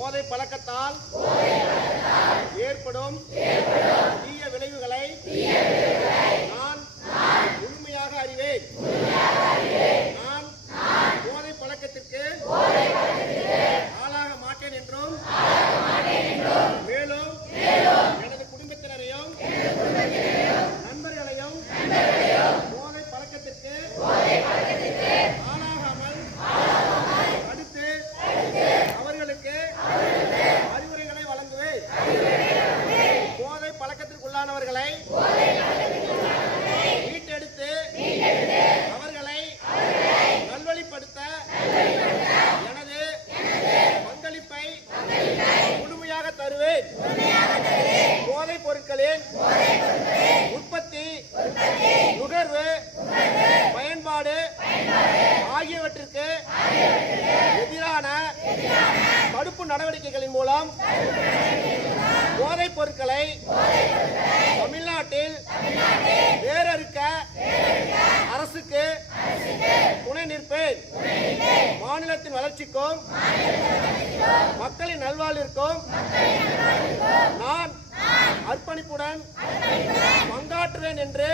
போதை பழக்கத்தால் ஏற்படும் உற்பத்தி நுகர்வு பயன்பாடு ஆகியவற்றிற்கு எதிரான தடுப்பு நடவடிக்கைகளின் மூலம் போதைப் பொருட்களை தமிழ்நாட்டில் வேறறுக்க அரசுக்கு துணை நிற்பேன். மாநிலத்தின் வளர்ச்சிக்கும் மக்களின் நல்வாழ்விற்கும் நான் அர்ப்பணிப்புடன் பங்காற்றுவேன் என்று